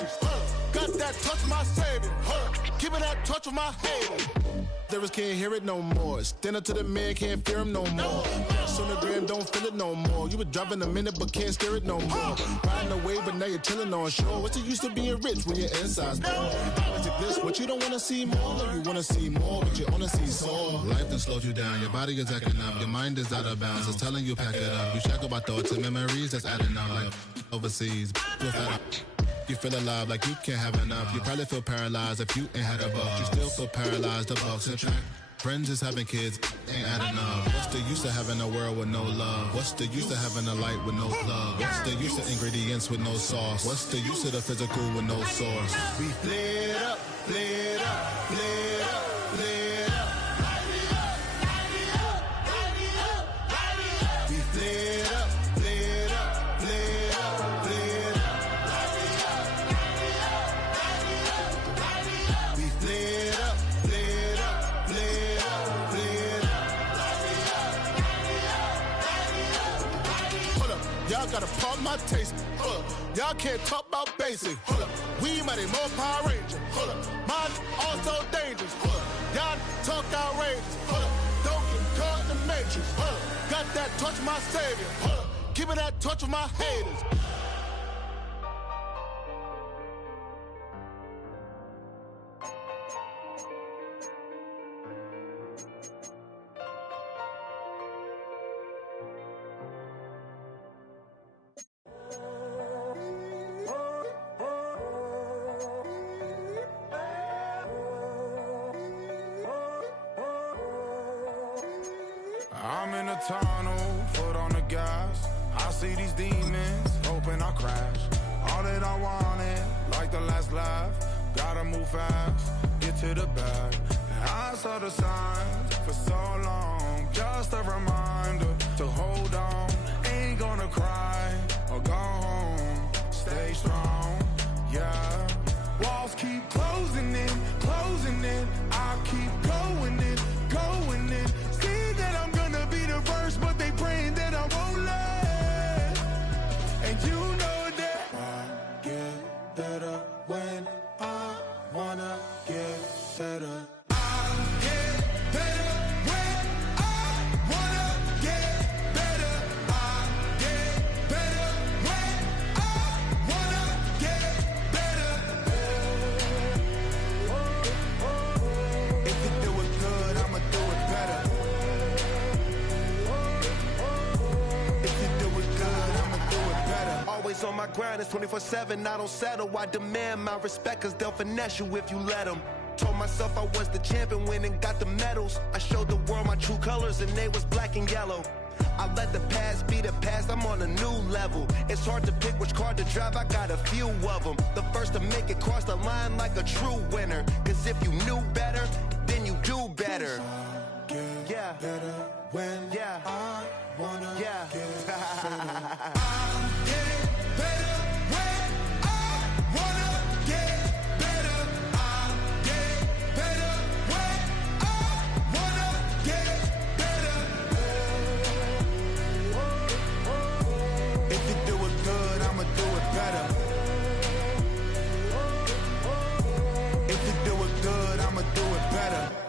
Matrix. Got that touch of my savior. Keeping that touch with my haters. Lyrics can't hear it no more. Stand up to the man, can't fear him no more. On the gram, don't feel it no more. You were driving a minute, but can't steer it no more. Riding away, but now you're chilling on shore. What's it used to being rich when your inside's poor? This, what you don't wanna see more, or you wanna see more, but you wanna see sore. Life done slowed you down, your body is acting up, your mind is out of bounds. It's telling you pack it up. You shackle by thoughts and memories that's adding up like overseas. You feel alive like you can't have enough. You probably feel paralyzed if you ain't had a buck. You still feel paralyzed, the bucks and track. Friends is having kids, ain't adding up. What's the use of having a world with no love? What's the use of having a light with no plug? What's the use of ingredients with no sauce? What's the use of the physical with no source? We lit up, lit up, lit up, lit up. Light me up, light me up, light me up, light me up. We lit up, lit up, lit up, lit up. Light me up, light me up, light me up, light me up. We lit up, lit up, lit up, lit up. Light me up, light me up, light me up, light me up. Hold up, y'all gotta pump my taste. Hold up, y'all can't talk about basic. Hold up, we mighty more Power Ranger. Hold up, mine also dangerous. Hold up, y'all talk outrageous. Hold up, don't get caught in the matrix. Hold up, got that touch of my savior. Hold up, keeping that touch with my haters. I'm in a tunnel, foot on the gas. I see these demons, hoping I crash. All that I wanted, like the last laugh. Gotta move fast, get to the bag. I saw the signs for so long, just a reminder to hold on. Ain't gonna cry or go home, stay strong, yeah. Walls keep closing in, closing in. I keep going in, going in. See that I'm gonna be the first, but they praying that I won't let. And you know that I get better when I wanna get better. On my grind, it's 24/7, I don't settle. I demand my respect, cause they'll finesse you if you let them. Told myself I was the champion, went and got the medals. I showed the world my true colors and they was black and yellow. I let the past be the past, I'm on a new level. It's hard to pick which car to drive, I got a few of them. The first to make it cross the line like a true winner. Cause if you knew better, then you do better. Yeah, better when I wanna get better.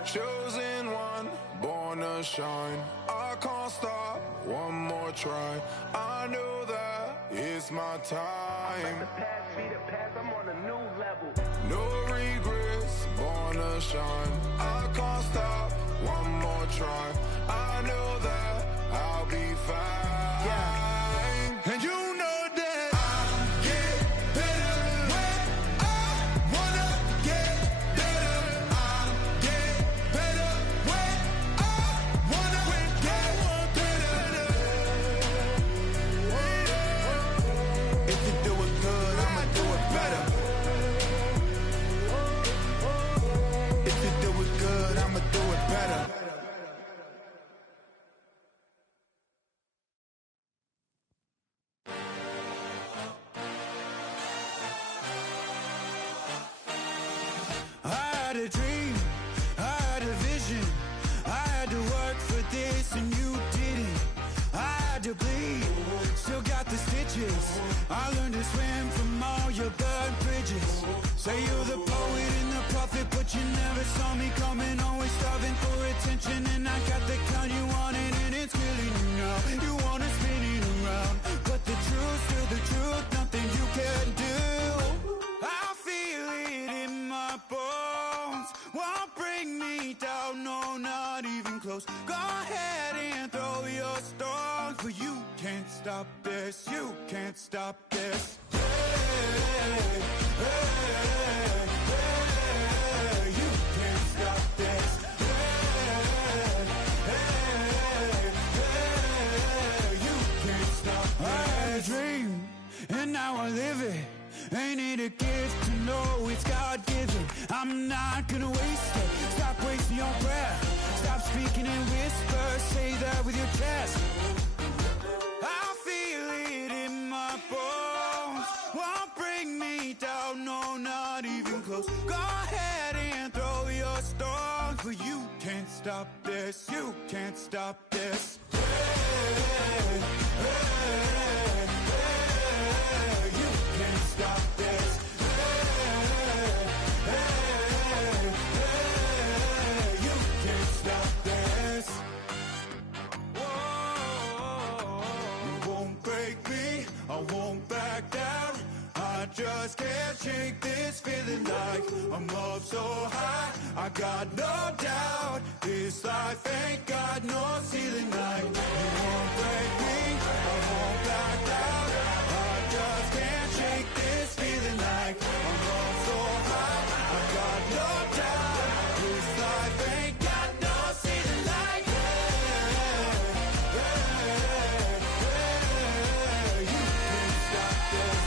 Chosen one, born to shine. I can't stop, one more try. I know that it's my time. The past be the past, I'm on a new level. No regrets, born to shine. I can't stop, one more try. I know that I'll be fine. Yeah. And you riches. Say you're the poet and the prophet, but you never saw me coming. Always starving for attention, and I got the kind you wanted, and it's killing you now. You wanna spin it around, but the truth's still the truth, nothing you can do. I feel it in my bones, won't bring me down, no, not even close. Go ahead and throw your stones, but you can't stop this, you can't stop this. Hey, hey, hey, you can't stop this. Hey, hey, hey, you can't stop this. I had a dream, and now I live it. Ain't it a gift to know it's God-given? I'm not gonna waste it. Stop wasting your breath. Stop speaking in whispers. Say that with your chest. I feel it in my bones. Won't bring me down, no, not even close. Go ahead and throw your stones, but you can't stop this. You can't stop this. Hey, hey, hey, you can't stop this. Hey, hey, hey, you can't stop this. Whoa, you won't break me, I won't back down. I just can't shake this feeling like I'm up so high. I got no doubt this life ain't got no ceiling like. You won't break me, I won't back down. I just can't shake this feeling like I'm up so high. I got no doubt this life ain't got no ceiling like. Hey, hey, hey, you can't stop this.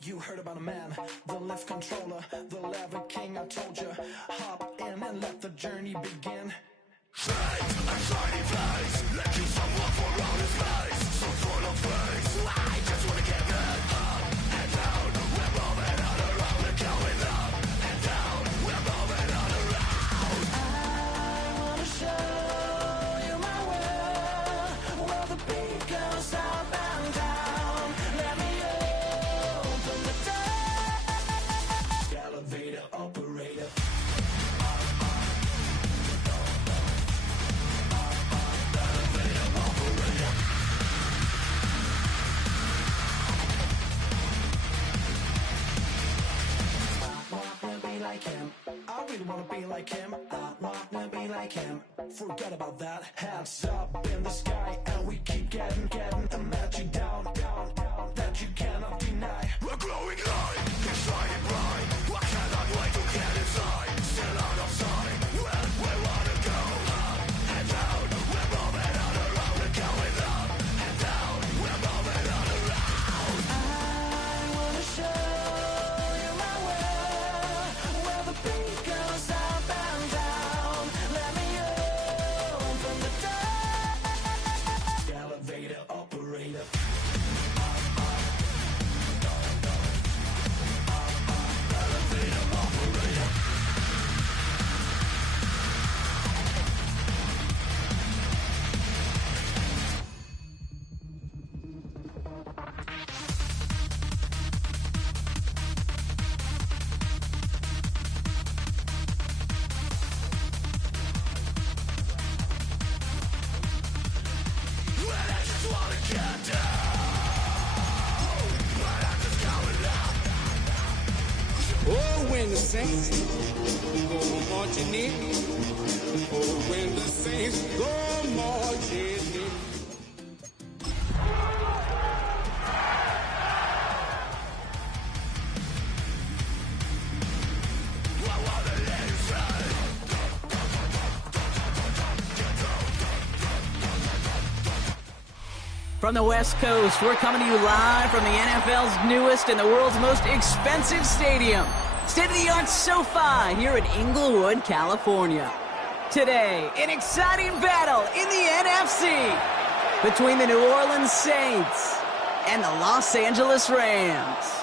You heard about a man, the lift controller, the lever king. I told you, hop in and let the journey begin. I really wanna be like him. I wanna be like him. Forget about that. Hands up in the sky, and we keep getting, and let you down, that you cannot deny. We're growing high, keep shining bright. I cannot wait to get inside. Still out of sight, where we wanna go. Up and down, we're moving on around. We're going up and down, we're moving on around. I wanna show you my world, where the beat goes up and down. Let me open the door. Elevator operator. Oh, when the saints go marching in. Oh, when the saints go marching in. from the West Coast. We're coming to you live from the NFL's newest and the world's most expensive stadium, state-of-the-art SoFi here in Inglewood, California. Today, an exciting battle in the NFC between the New Orleans Saints and the Los Angeles Rams.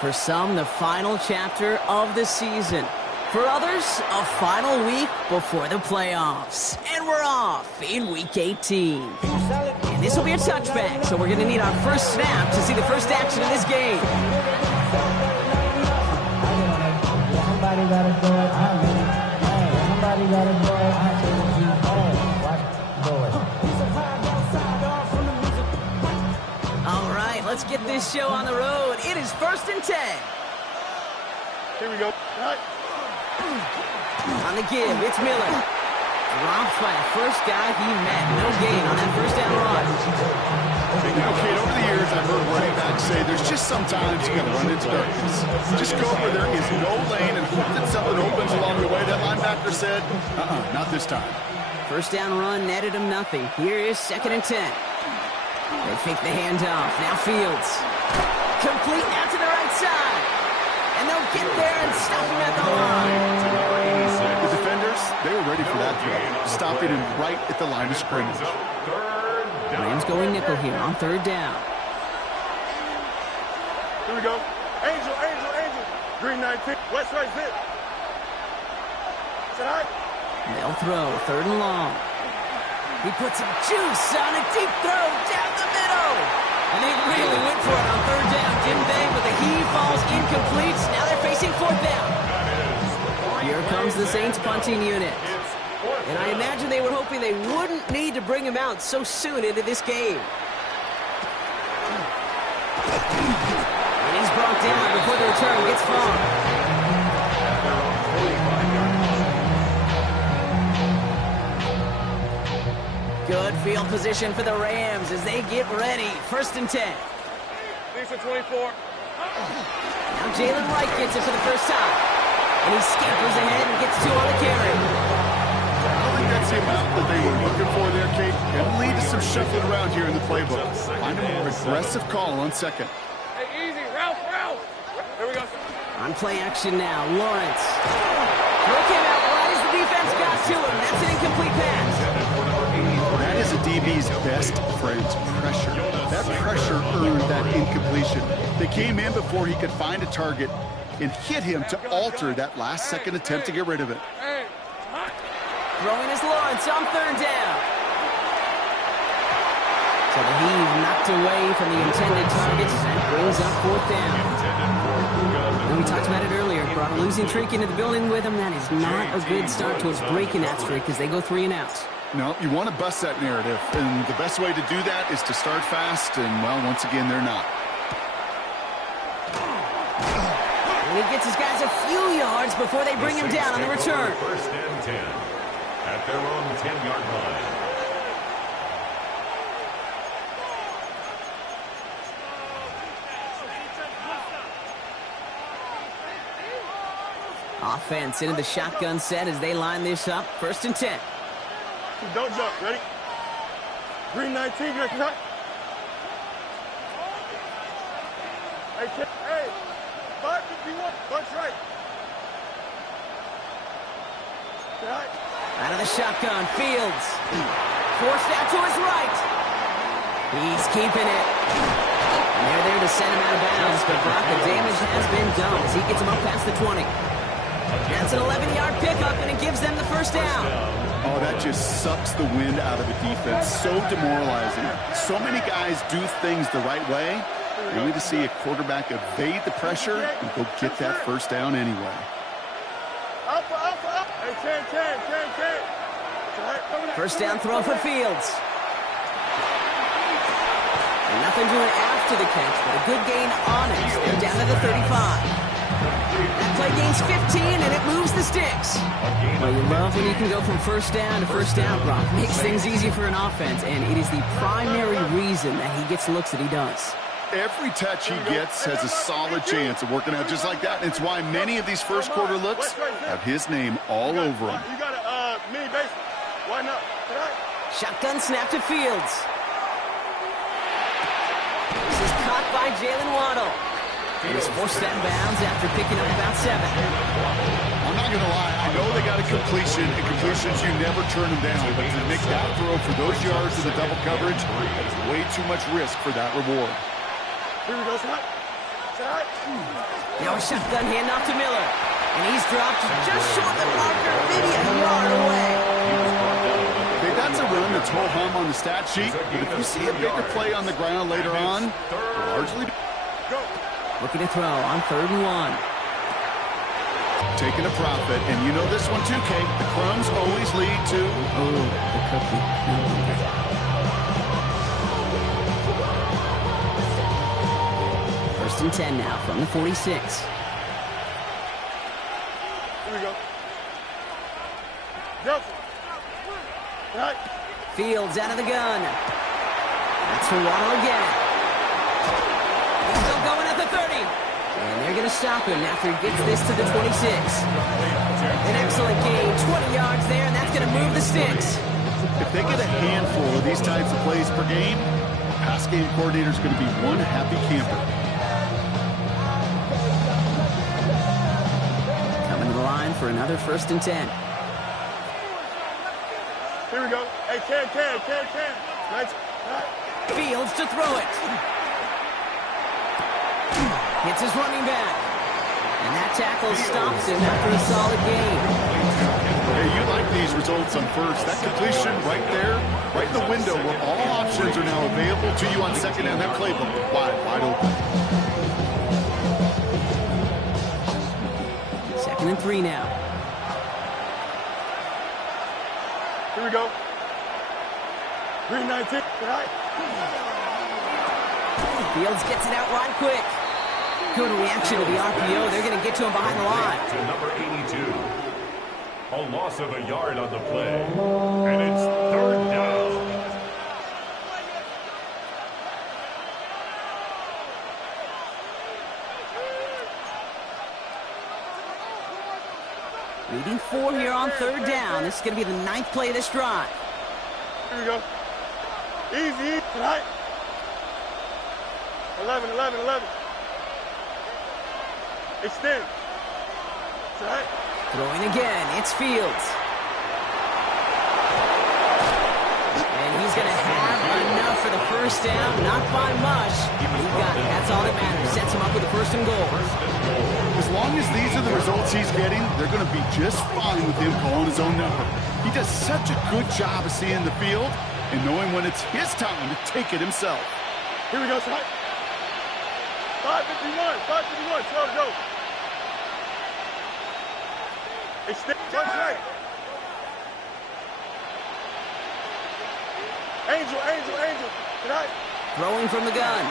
For some, the final chapter of the season. For others, a final week before the playoffs. And we're off in Week 18. And this will be a touchback, so we're going to need our first snap to see the first action of this game. Somebody gotta do it. Somebody gotta do it. All right, let's get this show on the road. It is 1st and 10. Here we go. On the give, it's Miller. Dropped by the first guy he met. No gain on that first down run. You know, Kate, over the years, I've heard running backs say there's just sometimes you got to run into darkness. Just go where there is no lane and hope that something opens along the way. That linebacker said, not this time. First down run netted him nothing. Here is 2nd and 10. They fake the handoff. Now Fields. Complete now to the right side. And they'll get there and stop him at the line. The defenders, they were ready for that throw, stopping him right at the line of scrimmage. Rams going nickel here on 3rd down. Here we go. Angel. Green 19. West right zip. They'll throw 3rd and long. He puts some juice on a deep throw down the middle. And they really went for it on 3rd down, didn't they? But the heave falls incomplete. Now they're facing 4th down. Here comes the Saints punting unit. And I imagine they were hoping they wouldn't need to bring him out so soon into this game. And he's brought down before the return gets far. Good field position for the Rams as they get ready. 1st and 10. Lisa 24. Now Jalen Wright gets it for the first time. And he scampers ahead and gets 2 on the carry. I don't think that's the amount that they were looking for there, Kate. It'll lead to some shuffling around here in the playbook. Find a more aggressive call on 2nd. Hey, easy. Ralph. Here we go. On play action now, Lawrence. Throw came out right as the defense got to him. That's an incomplete pass. That is a DB's best friend, pressure. That pressure earned that incompletion. They came in before he could find a target and hit him to alter that last-second attempt to get rid of it. Throwing is Lawrence on 3rd down. So the heave knocked away from the intended targets. That brings up 4th down. And we talked about it earlier. Brought a losing streak into the building with him. That is not a good start towards breaking that streak as they go 3 and out. No, you want to bust that narrative, and the best way to do that is to start fast, and, well, once again, they're not. And he gets his guys a few yards before they bring him down on the return. 1st and 10 at their own 10-yard line. Offense into the shotgun set as they line this up. 1st and 10. Don't jump. Ready? Green 19, you're cut. Hey, 551, bunch right. Out of the shotgun, Fields. Forced out to his right. He's keeping it. And they're there to send him out of bounds, but Brock, the damage has been done as he gets him up past the 20. That's an 11-yard pickup, and it gives them the first down. Oh, that just sucks the wind out of the defense. So demoralizing. So many guys do things the right way. We need to see a quarterback evade the pressure and go get that first down anyway. Hey, 10. First down throw for Fields. And nothing doing after the catch, but a good gain on it. They're down to the 35. That play gains 15, and it moves the sticks. Well, you love when you can go from first down to first down, Brock. Makes things easy for an offense, and it is the primary reason that he gets looks that he does. Every touch he gets has a solid chance of working out just like that. It's why many of these first quarter looks have his name all over them. You got a mini base. Why not? Shotgun snap to Fields. This is caught by Jalen Waddle. And he's forced out of bounds after picking up about 7. I'm not going to lie. I know they got a completion, and completions, you never turn them down. But to make that throw for those yards in the double coverage, it's way too much risk for that reward. Here we go, Scott. Now a shotgun handoff to Miller. And he's dropped just short of the marker, maybe a yard away. Okay, that's a run that's ho-hum on the stat sheet. But if you see a bigger play on the ground later on, largely... Looking to throw on 3rd and 1. Taking a profit, and you know this one too, Kate. The crumbs always lead to... Oh, the cookie. First and 10 now from the 46. Here we go. Johnson. Right. Fields out of the gun. That's for Waddle again. He's still going at the 30. And they're going to stop him after he gets this to the 26. An excellent gain. 20 yards there, and that's going to move the sticks. If they get a handful of these types of plays per game, the pass game coordinator is going to be one happy camper. Coming to the line for another 1st and 10. Here we go. Hey, Can. Nice. Fields to throw it. Hits his running back. And that tackle stops him after a solid gain. Hey, you like these results on first. That completion right there, right in the window where all options are now available to you on second down. That playbook wide open. 2nd and 3 now. Here we go. 319. Right. Fields gets it out right quick. Good reaction to the RPO. They're going to get to him behind the line. To number 82. A loss of a yard on the play. And it's 3rd down. Leading 4 here on 3rd down. This is going to be the 9th play of this drive. Here we go. Easy. Right. 11. Extend. Right. Throwing again. It's Fields. And he's going to have enough for the 1st down. Not by much. He got it. That's all that matters. Sets him up with the 1st and goal. As long as these are the results he's getting, they're going to be just fine with him calling his own number. He does such a good job of seeing the field and knowing when it's his time to take it himself. Here we go, Scott. 5:51. 12 to go. Extend. Right. Angel. Right. Throwing from the gun.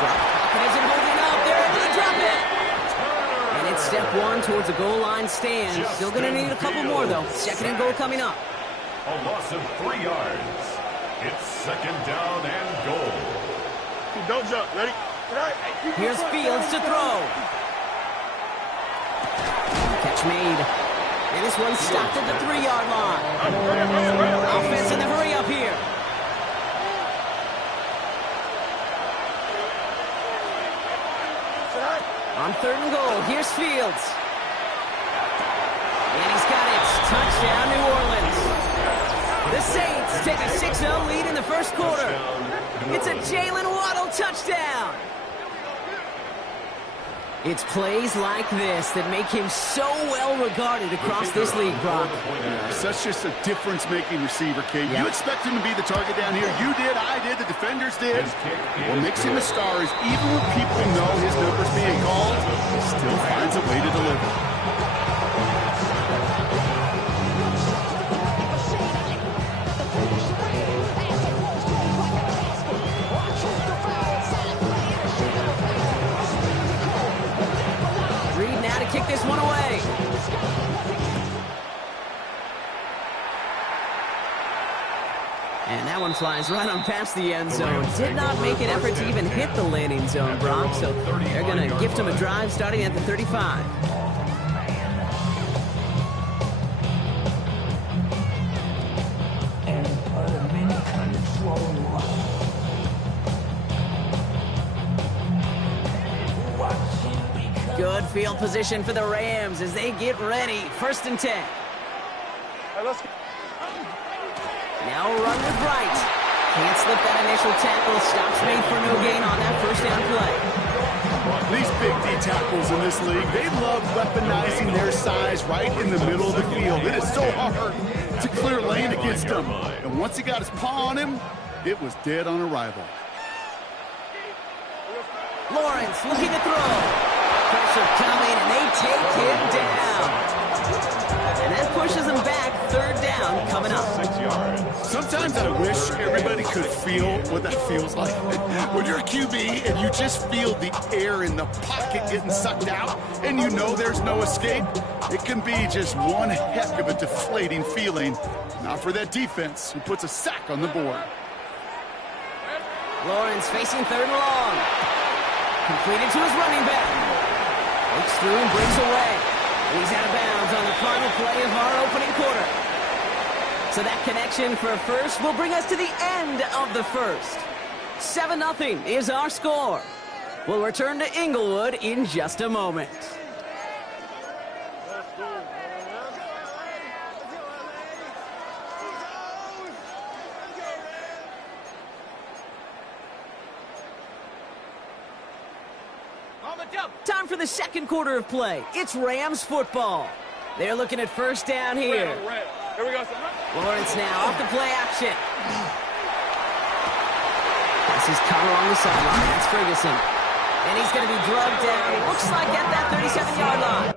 Drop pocket isn't holding up. They're able to drop it. And it's step 1 towards a goal line stand. Still going to need a couple more, though. 2nd and goal coming up. A loss of 3 yards. It's 2nd down and goal. Don't jump. Ready? Right. Here's Fields to throw. Catch made. And this one stopped at the 3-yard line. Offense in the hurry up here. On 3rd and goal, here's Fields. And he's got it. Touchdown, New Orleans. The Saints take a 6-0 lead in the 1st quarter. It's a Jalen Waddle touchdown. It's plays like this that make him so well regarded across this league, Brock. Such just a difference-making receiver, Kate. Yep. You expect him to be the target down here. You did, I did, the defenders did. What makes him a star is even when people know his number's being called, he still finds a way to deliver. Kick this one away. And that one flies right on past the end zone. Did not make an effort to even hit the landing zone, Brock, so they're going to gift him a drive starting at the 35. Good field position for the Rams as they get ready. 1st and 10. Now a run with Wright. Can't slip that initial tackle. Stops made for no gain on that 1st down play. These big D tackles in this league, they love weaponizing their size right in the middle of the field. It is so hard to clear lane against them. And once he got his paw on him, it was dead on arrival. Lawrence looking to throw. Pressure coming, and they take him down. And that pushes him back. 3rd down coming up. 6 yards. Sometimes I wish everybody could feel what that feels like. When you're a QB and you just feel the air in the pocket getting sucked out and you know there's no escape, it can be just one heck of a deflating feeling. Not for that defense who puts a sack on the board. Lawrence facing 3rd and long. Completed to his running back. Looks through and brings away. He's out of bounds on the final play of our opening quarter. So that connection for 1st will bring us to the end of the 1st. 7-0 is our score. We'll return to Inglewood in just a moment. Time for the 2nd quarter of play. It's Rams football. They're looking at 1st down here. Here we go. Lawrence now off the play action. This is caught along the sideline. That's Ferguson. And he's going to be drugged down. Looks like at that 37-yard line.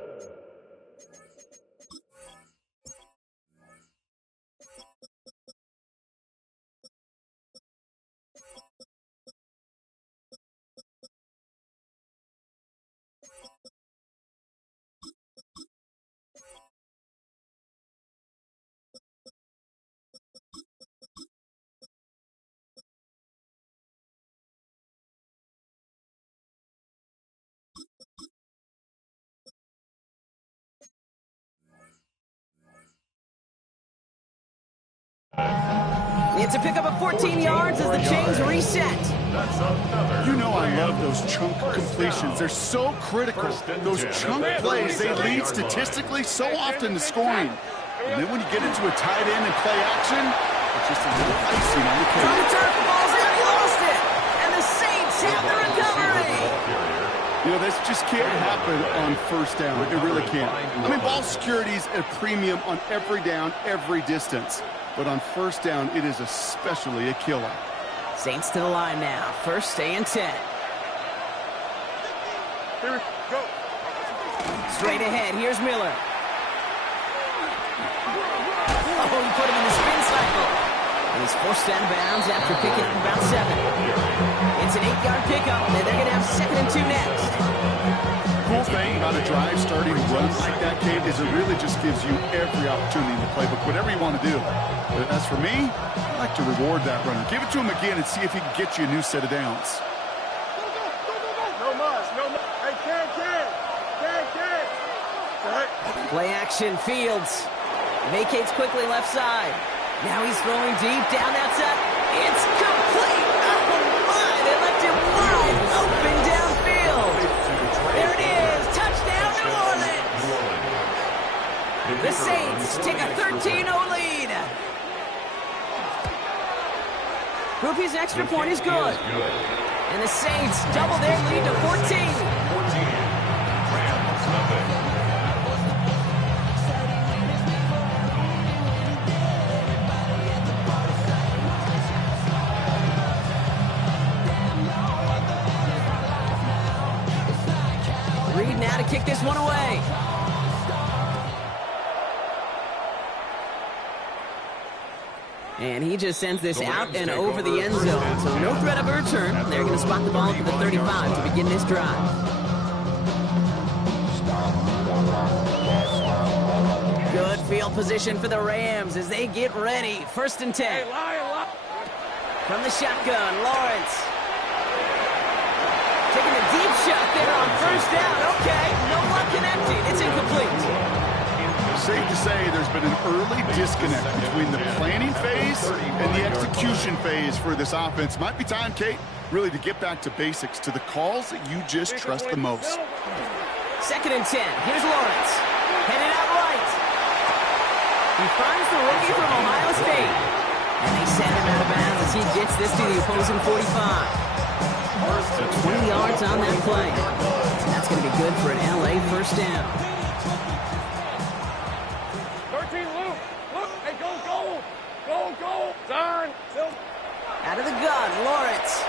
It's a pickup of 14 yards as the chains reset. You know I love those chunk completions. They're so critical. Those chunk plays, they lead statistically so often to scoring. And then when you get into a tight end and play action, it's just a little icing on the cake. From the turf, ball's out, he lost it. And the Saints have the recovery. You know, this just can't happen on 1st down. It really can't. I mean, ball security is a premium on every down, every distance. But on 1st down, it is especially a killer. Saints to the line now. 1st and 10. Here we go. Straight ahead. Here's Miller. Oh, he put him in the spin cycle. And he's forced out of bounds after picking up about 7. It's an 8-yard pickup, and they're going to have 2nd and 2 next. Cool thing about a drive starting run like that, Kate, is it really just gives you every opportunity in the playbook, whatever you want to do. But as for me, I like to reward that runner. Give it to him again and see if he can get you a new set of downs. No muss. Hey, Ken. Play action, Fields. Vacates quickly left side. Now he's throwing deep down that side. It's complete. Oh, my. They left him wide open downfield. There it is. Touchdown, New Orleans. The Saints take a 13-0 lead. Groupie's extra point is good. And the Saints double their lead to 14. Rams nothing. Reed now to kick this one away. And he just sends this out and over the end zone. So no threat of a return. They're going to spot the ball at the 35 to begin this drive. Good field position for the Rams as they get ready. 1st and 10. From the shotgun, Lawrence. Taking a deep shot there on first down. Okay, no one connected. It's incomplete. Safe to say there's been an early disconnect between the planning phase and the execution phase for this offense. Might be time, Kate, really to get back to basics, to the calls that you just trust the most. 2nd and 10. Here's Lawrence. Headed out right. He finds the rookie from Ohio State. And they send him out of bounds as he gets this to the opposing 45. So 20 yards on that play. And that's going to be good for an LA first down. 13, Luke. Look, hey, go. Go. Turn. Out of the gun, Lawrence.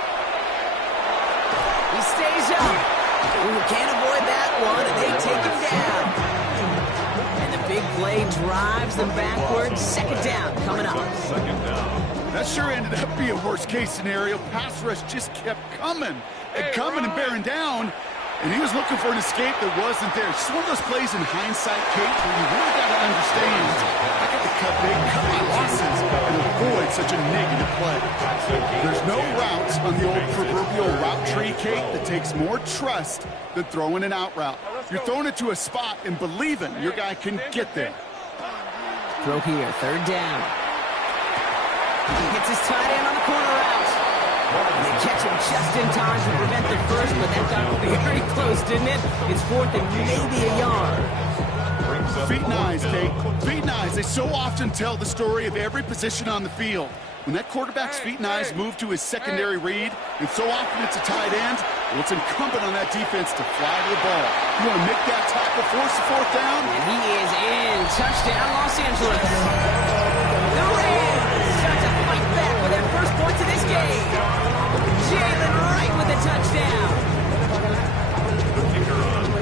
He stays up. Ooh, can't avoid that one, and they take him down. And the big play drives them backwards. 2nd down coming up. That sure ended up being a worst-case scenario. Pass rush just kept coming and bearing down, and he was looking for an escape that wasn't there. Just one of those plays in hindsight, Kate, where you really got to understand, I got to cut big, cut my losses, and avoid such a negative play. There's no routes on the old proverbial route tree, Kate, that takes more trust than throwing an out route. You're throwing it to a spot and believing your guy can get there. Throw here, 3rd down. He gets his tight end on the corner route. And they catch him just in time to prevent the first, but that got very close, didn't it? It's 4th and maybe a yard. Feet and eyes, Kate. Feet and eyes. They so often tell the story of every position on the field. When that quarterback's feet and eyes move to his secondary read, and so often it's a tight end, well, it's incumbent on that defense to fly to the ball. You want to make that tackle, force the 4th down? And he is in. Touchdown, Los Angeles. The Rams start to fight back with their first points of this game. Jalen Wright with the touchdown.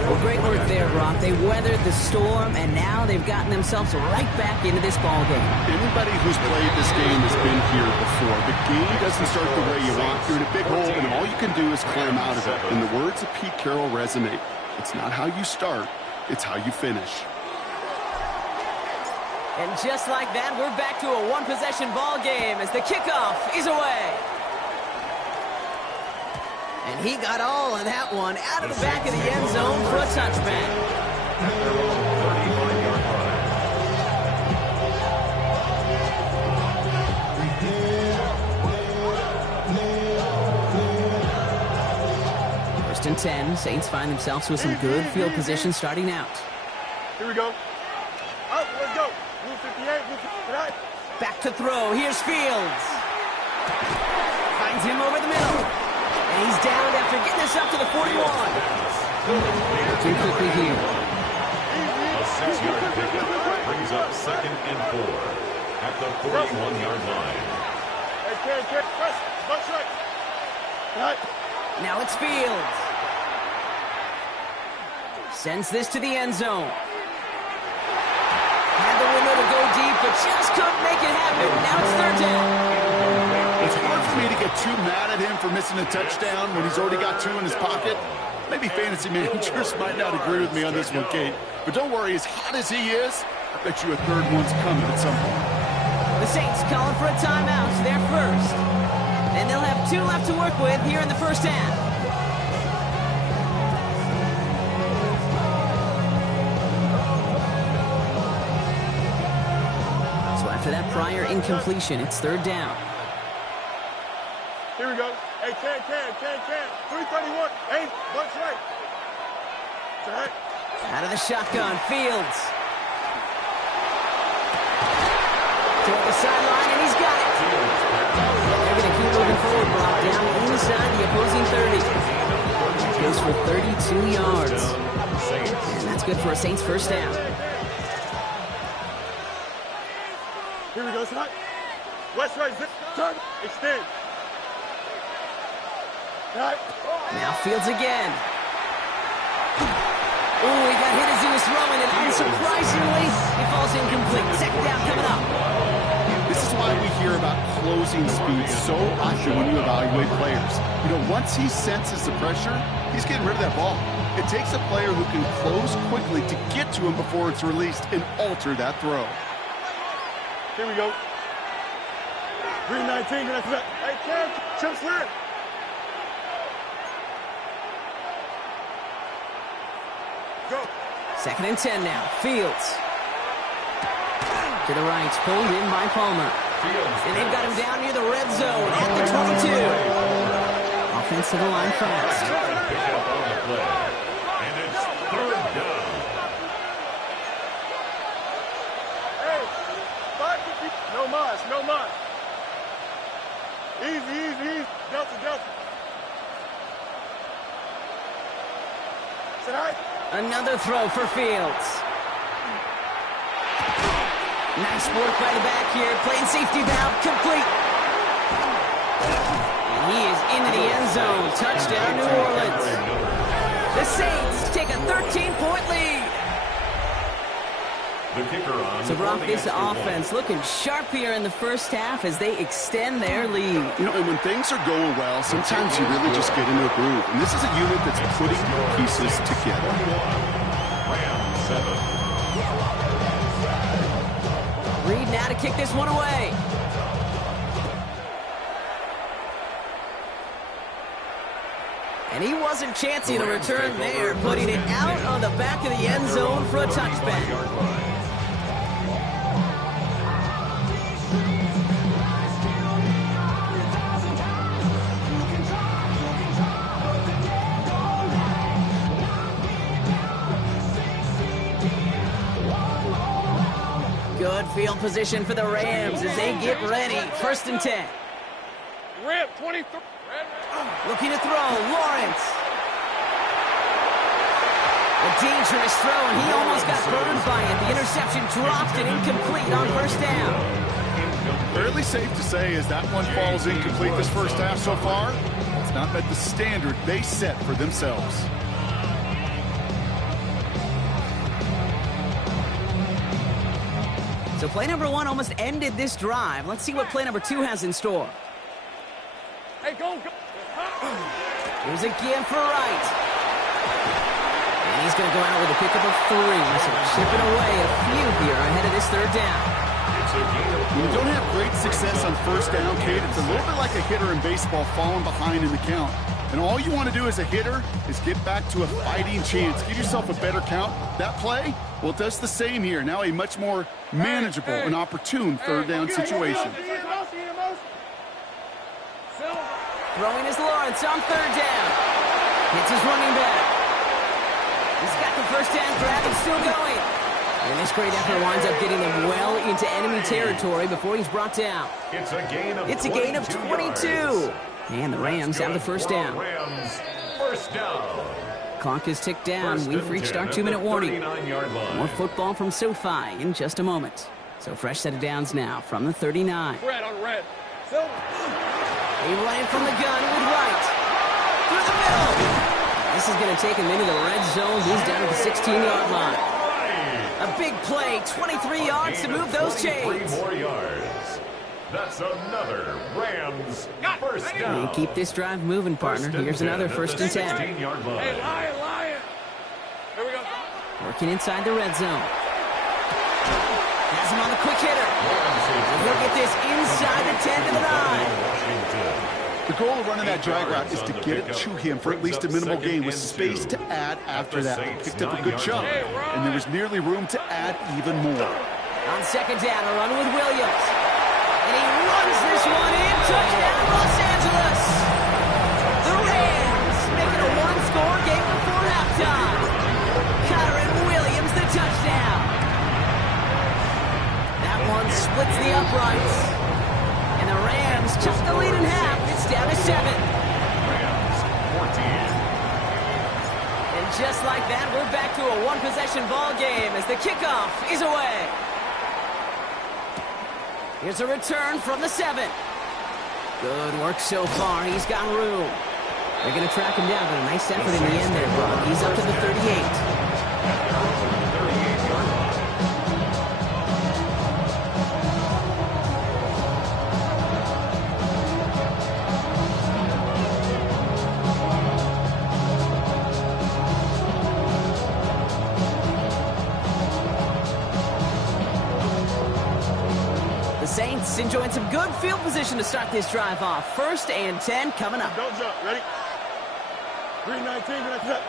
Well, great work there, Brock. They weathered the storm, and now they've gotten themselves right back into this ball game. Anybody who's played this game has been here before. The game doesn't start the way you want. You're in a big hole, and all you can do is climb out of it. And the words of Pete Carroll resonate. It's not how you start, it's how you finish. And just like that, we're back to a one-possession ball game as the kickoff is away. And he got all of that one out of the back of the end zone for a touchback. First and 10. Saints find themselves with some good field position starting out. Here we go. Up, let's go. Blue 58, blue 59. Back to throw. Here's Fields. Finds him over the middle. And he's down after getting this up to the 41. Too quickly here. A 6-yard pickup brings up 2nd and 4 at the 41-yard line. Hey, Ken, press. Bunch right. Right. Now it's Fields. Sends this to the end zone. Had the window to go deep, but just couldn't make it happen. Now it's 3rd down. It's hard for me to get too mad at him for missing a touchdown when he's already got 2 in his pocket. Maybe fantasy managers might not agree with me on this one, Kate. But don't worry, as hot as he is, I bet you a 3rd one's coming at some point. The Saints calling for a timeout. They're first. And they'll have 2 left to work with here in the first half. So after that prior incompletion, it's 3rd down. Here we go. Hey, Ken. 331. Hey, bunch right. Right. Out of the shotgun, Fields. Toward the sideline, and he's got it. They're going to keep moving forward, Brock, down inside the opposing 30. Goes for 32 yards. And that's good for a Saints first down. Here we go, tonight. West right, zip, turn, extend. Right. Now Fields again. Oh, he got hit as he was throwing, and unsurprisingly, he falls incomplete. 2nd down coming up. This is why we hear about closing speed so often when you evaluate players. You know, once he senses the pressure, he's getting rid of that ball. It takes a player who can close quickly to get to him before it's released and alter that throw. Here we go. 319, that's it. Hey, Cam, Chip Slant. Go. 2nd and 10 now. Fields. To the right, pulled in by Palmer. And they've got him down near the red zone at the 22. Offense to the line fast. Pick up on the play. And it's 3rd down. Hey, 550. No mas, no mas. Easy, easy, easy. Delta, Delta. Sit high. Another throw for Fields. Nice work by the back here. Playing safety valve complete. And he is into the end zone. Touchdown, New Orleans. The Saints take a 13-point lead. The kicker on. So, Brock, this offense looking sharp here in the first half as they extend their lead. You know, and when things are going well, sometimes you really just get into a groove. And this is a unit that's putting pieces together. Rams 7. Reed now to kick this one away. And he wasn't chancing the return there, putting it out on the back of the end zone for a touchback. Good field position for the Rams as they get ready. 1st and 10. Rip, 23. Looking to throw, Lawrence. A dangerous throw, and he almost got burned by it. The interception dropped and incomplete on 1st down. Fairly safe to say as that one falls incomplete this first half so far, it's not met the standard they set for themselves. So play number 1 almost ended this drive. Let's see what play number 2 has in store. Hey, go, go. Here's a give for Wright. And he's going to go out with a pickup of 3. So chipping away a few here ahead of this 3rd down. When you don't have great success on 1st down, Kate, it's a little bit like a hitter in baseball falling behind in the count. And all you want to do as a hitter is get back to a fighting chance. Give yourself a better count. That play, well, it does the same here. Now a much more manageable and opportune 3rd down situation. Throwing is Lawrence on 3rd down. Hits his running back. He's got the 1st down grab and still going. And this great effort winds up getting them well into enemy territory before he's brought down. It's a gain of 22. Yards. And the Rams have the 1st down. Rams, 1st down. Clock is ticked down. We've reached our 2-minute warning. More football from SoFi in just a moment. So fresh set of downs now from the 39. Red on red. Silver. They run from the gun with Wright. Through the middle. This is going to take him into the red zone. He's down at the 16-yard line. A big play, 23 yards to move those chains. 3 more yards. That's another Rams 1st down. They keep this drive moving, partner. Here's another 1st and 10. Hey, Lion. Here we go. Working inside the red zone. Has him on the quick hitter. And he'll get this inside the 10 to the 9. The goal of running that drag route is to get it to him for at least a minimal gain with space to add after that. They picked up a good chunk, and there was nearly room to add even more. On 2nd down, a run with Williams. And he runs this one in. Touchdown, Los Angeles. The Rams making a 1-score game before halftime. Kyren Williams, the touchdown. That one splits the uprights. And the Rams cut the lead in half. It's down to 7. Rams 14. And just like that, we're back to a 1-possession ball game as the kickoff is away. Here's a return from the 7. Good work so far. He's got room. They're going to track him down, but a nice effort in the end there, Brock. He's up to the 38. Saints enjoying some good field position to start this drive off. 1st and 10 coming up. Don't jump. Ready? 3:19. Gonna cut.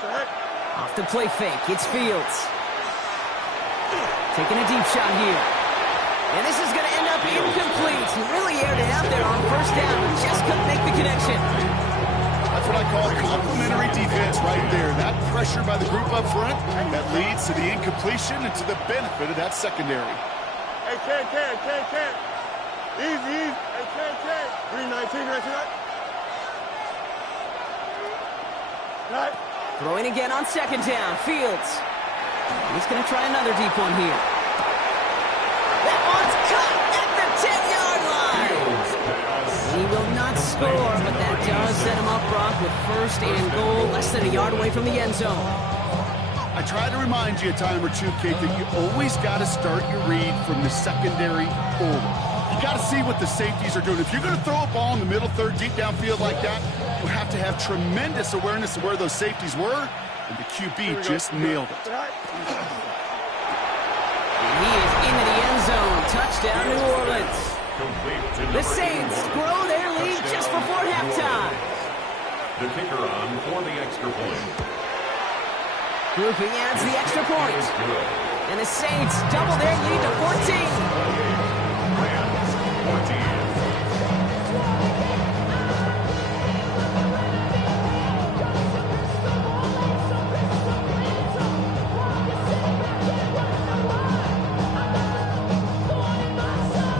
Set. Off the play fake, it's Fields. Taking a deep shot here. And this is going to end up incomplete. He really aired it out there on 1st down, but just couldn't make the connection. That's what I call complementary defense right there. That pressure by the group up front that leads to the incompletion and to the benefit of that secondary. Hey, can. Easy. Hey, can. 3:19. Gonna cut. Cut. Throwing again on 2nd down, Fields. He's going to try another deep one here. That one's caught at the 10-yard line. He will not score, but that does set him up, Brock, with 1st and goal, less than a yard away from the end zone. I try to remind you a time or two, Kate, that you always got to start your read from the secondary forward. You got to see what the safeties are doing. If you're going to throw a ball in the middle third, deep downfield like that, you have to have tremendous awareness of where those safeties were, and the QB just nailed it. And he is into the end zone. Touchdown, New Orleans. The Saints grow their lead just before halftime. The kicker on for the extra point. Grouping adds the extra point. And the Saints double their lead to 14. Rams 14.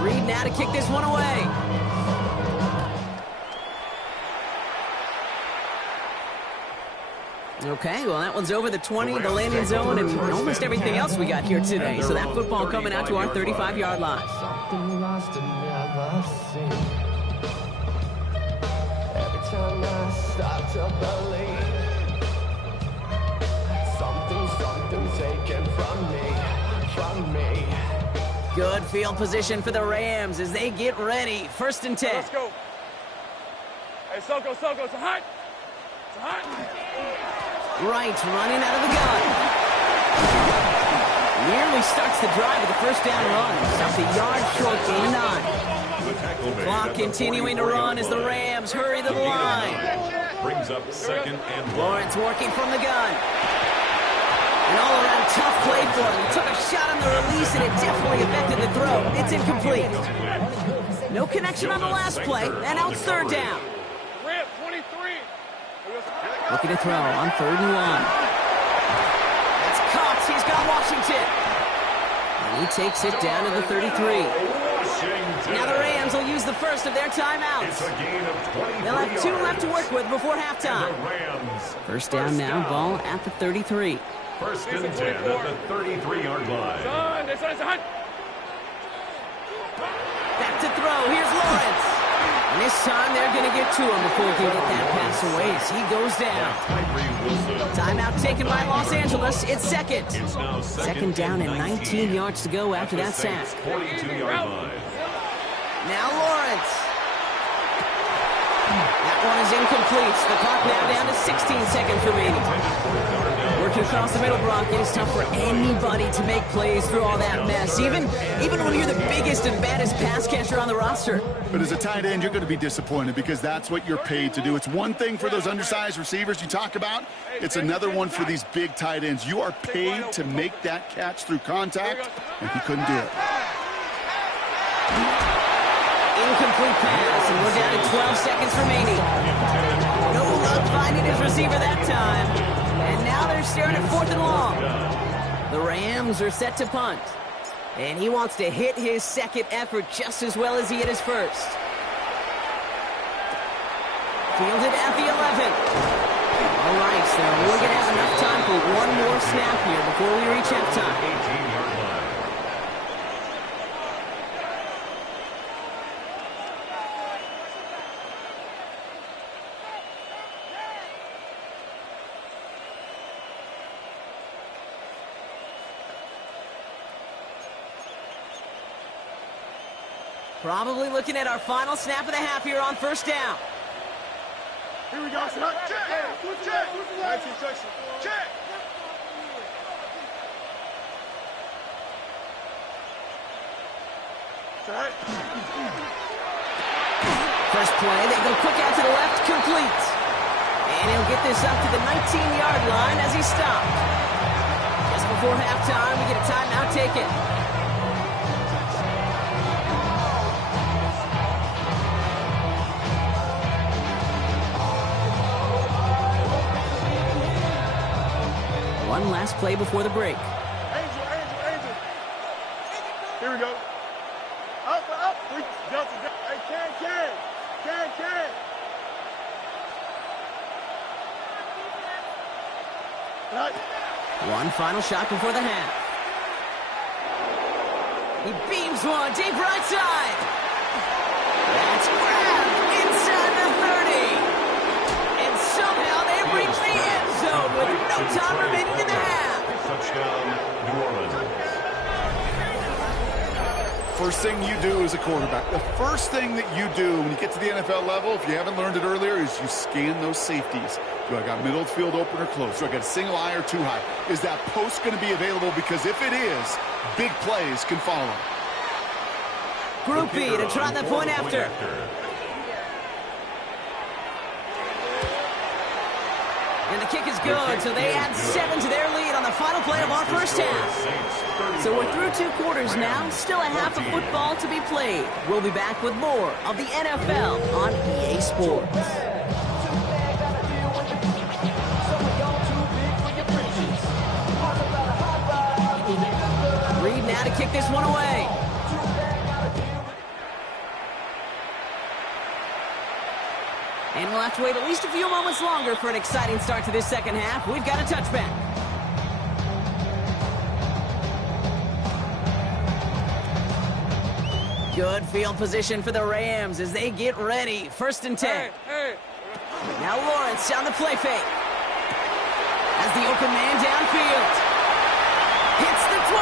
Reed now to kick this one away. Okay, well, that one's over the 20, the landing zone, and almost everything else we got here today. So that football coming out to our 35-yard line. Something lost and never seen. Every time I start to believe something's taken from me. Good field position for the Rams as they get ready. 1st and 10. Let's go. Hey, Soko, it's hot. It's hot. Wright running out of the gun. Nearly starts the drive with a 1st down run. Stops a yard short, gain 9. Clock continuing to run as the Rams hurry to the line. Brings up 2nd and 1. Lawrence working from the gun. An all-around tough play for him. He took a shot on the release, and it definitely affected the throw. It's incomplete. No connection on the last play, and now it's 3rd down. Ramp 23. Looking to throw on 3rd and 1. That's Cox. He's got Washington. And he takes it down to the 33. Now the Rams will use the first of their timeouts. It's a gain of 23 They'll have 2 left to work with before halftime. 1st down now, ball at the 33. 1st and 10 at the 33-yard line. Back to throw. Here's Lawrence. And this time they're going to get to him before he can get that pass away as he goes down. Timeout taken by Los Angeles. It's 2nd. It's now 2nd down and 19 yards to go after that sack. 42-yard line. Now Lawrence. That one is incomplete. The clock now down to 16 seconds remaining. Working across the middle, Brock, it is tough for anybody to make plays through all that mess, even when you're the biggest and baddest pass catcher on the roster. But as a tight end, you're going to be disappointed because that's what you're paid to do. It's one thing for those undersized receivers you talk about. It's another one for these big tight ends. You are paid to make that catch through contact, and he couldn't do it. Incomplete pass, and we're down to 12 seconds remaining. No luck finding his receiver that time. And now they're staring at 4th and long. The Rams are set to punt. And he wants to hit his 2nd effort just as well as he hit his 1st. Fielded at the 11. All right, so we're going to have enough time for one more snap here before we reach halftime. 18-yard line. Probably looking at our final snap of the half here on 1st down. Here we go. Check. Check. First play, they go quick out to the left, complete. And he'll get this up to the 19-yard line as he stopped. Just before halftime, we get a timeout taken. One last play before the break. Angel. Here we go. Up. Delta. Hey, can. Right. One final shot before the half. He beams one deep right side. That's grabbed inside the 30. And somehow they reach the end zone with no time remaining in the half. Touchdown, New Orleans. First thing you do as a quarterback, the first thing that you do when you get to the NFL level, if you haven't learned it earlier, is you scan those safeties. Do I got middle field open or close? Do I got a single high or two high? Is that post going to be available? Because if it is, big plays can follow. Group B to try the point after. And the kick is good, so they add 7 to their lead on the final play of our first half. So we're through 2 quarters now, still a half of football to be played. We'll be back with more of the NFL on EA Sports. Reed now to kick this one away. And we'll have to wait at least a few moments longer for an exciting start to this second half. We've got a touchback. Good field position for the Rams as they get ready. 1st and 10. Now Lawrence on the play fake. As the open man downfield. Hits the 20.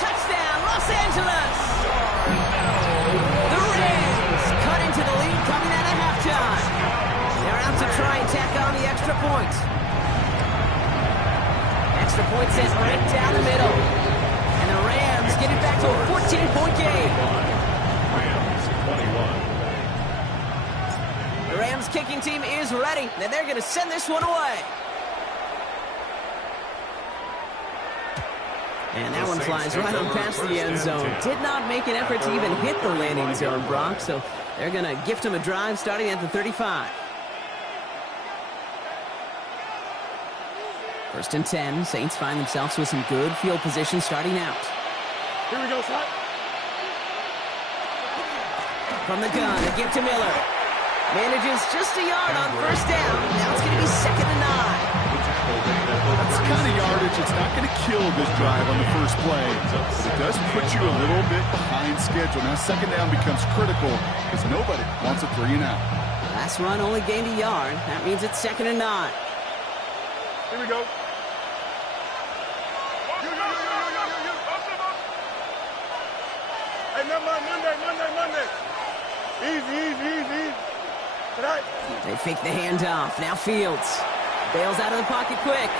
Touchdown, Los Angeles. The Rams cut into the lead coming out of halftime. They're out to try and tack on the extra point. Extra point sent right down the middle. And the Rams get it back to a 14-point game. Rams 21. The Rams kicking team is ready. And they're going to send this one away. And that one flies right on past the end zone. Did not make an effort to even hit the landing zone, Brock. So they're going to gift him a drive starting at the 35. 1st and 10. Saints find themselves with some good field position starting out. Here we go, son. From the gun, a gift to Miller. Manages just a yard on 1st down. Now it's going to be 2nd and 9. That's the kind of yardage. It's not going to kill this drive on the first play. It does put you a little bit behind schedule. Now 2nd down becomes critical because nobody wants a 3 and out. Last run only gained a yard. That means it's 2nd and 9. Here we go. Hey, Monday. Easy. Tonight. They fake the handoff. Now Fields bails out of the pocket quick.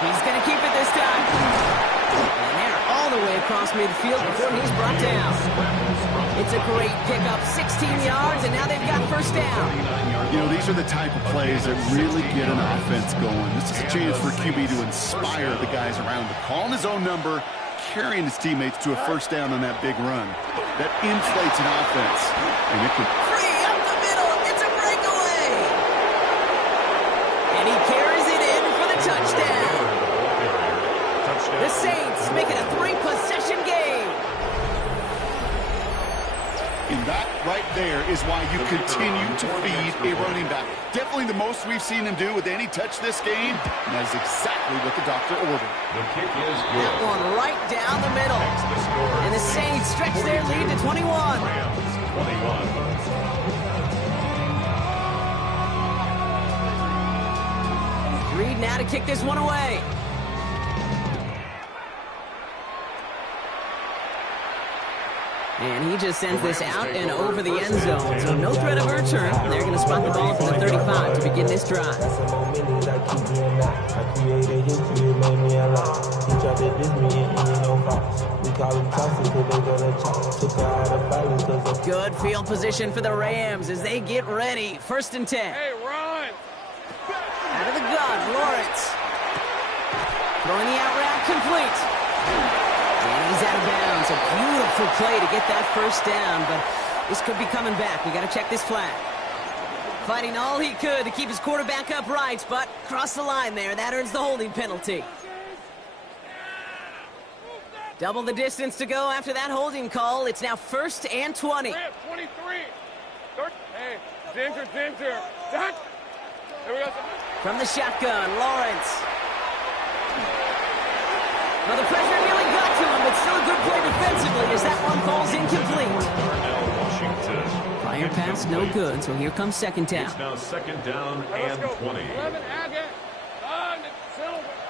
He's going to keep it this time. And they're all the way across midfield before he's brought down. It's a great pickup, 16 yards, and now they've got 1st down. You know, these are the type of plays that really get an offense going. This is a chance for QB to inspire the guys around him. Calling his own number, carrying his teammates to a 1st down on that big run. That inflates an offense. And it can... Free up the middle. It's a breakaway. And he carries it in for the touchdown. The Saints make it a 3-possession game. And that right there is why you continue to feed a running back. Definitely the most we've seen him do with any touch this game. And that is exactly what the doctor ordered. The kick is good. That one right down the middle. And the Saints stretch their lead to 21. Rams 21. Reed now to kick this one away. And he just sends this out and over the end zone. So no threat of a return. They're going to spot the ball from the 35 to begin this drive. Good field position for the Rams as they get ready. 1st and 10. Hey, run! Out of the gun, Lawrence. Throwing the out route complete. And he's out of bounds. A beautiful play to get that 1st down, but this could be coming back. We got to check this flag. Fighting all he could to keep his quarterback upright, but crossed the line there. That earns the holding penalty. Double the distance to go after that holding call. It's now 1st and 20. 23. Hey, Ginger. Here we go. From the shotgun, Lawrence. Well, the pressure nearly got to him, but still a good play defensively as that one falls incomplete. Prior pass, no good, so here comes 2nd down. It's now 2nd down and 20.